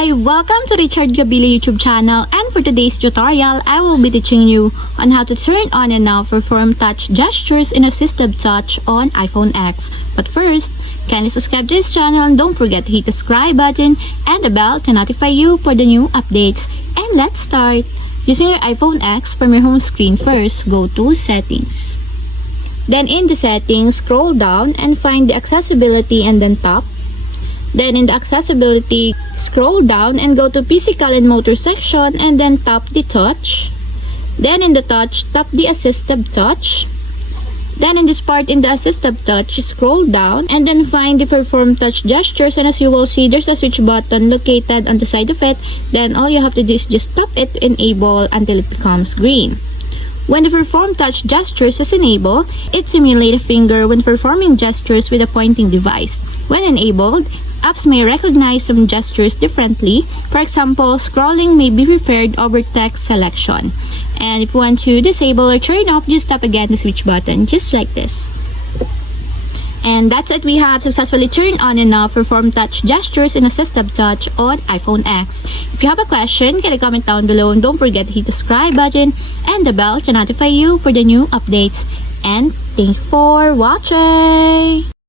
Hi! Welcome to Richard Gabili YouTube channel, and for today's tutorial, I will be teaching you on how to turn on and off perform touch gestures in assistive touch on iPhone X. But first, kindly subscribe to this channel and don't forget to hit the subscribe button and the bell to notify you for the new updates. And let's start! Using your iPhone X, from your home screen first, go to Settings. Then in the Settings, scroll down and find the Accessibility and then tap. Then in the Accessibility, scroll down and go to Physical and Motor section and then tap the Touch. Then in the Touch, tap the Assistive Touch. Then in this part in the Assistive Touch, scroll down and then find the Perform Touch Gestures, and as you will see, there's a switch button located on the side of it. Then all you have to do is just tap it to enable until it becomes green. When the Perform Touch Gestures is enabled, it simulates a finger when performing gestures with a pointing device. When enabled, apps may recognize some gestures differently. For example, scrolling may be preferred over text selection. And if you want to disable or turn off, just tap again the switch button, just like this. And that's it, we have successfully turned on and off Perform Touch Gestures in Assistive Touch on iPhone X. If you have a question, get a comment down below and don't forget to hit the subscribe button and the bell to notify you for the new updates. And thank you for watching!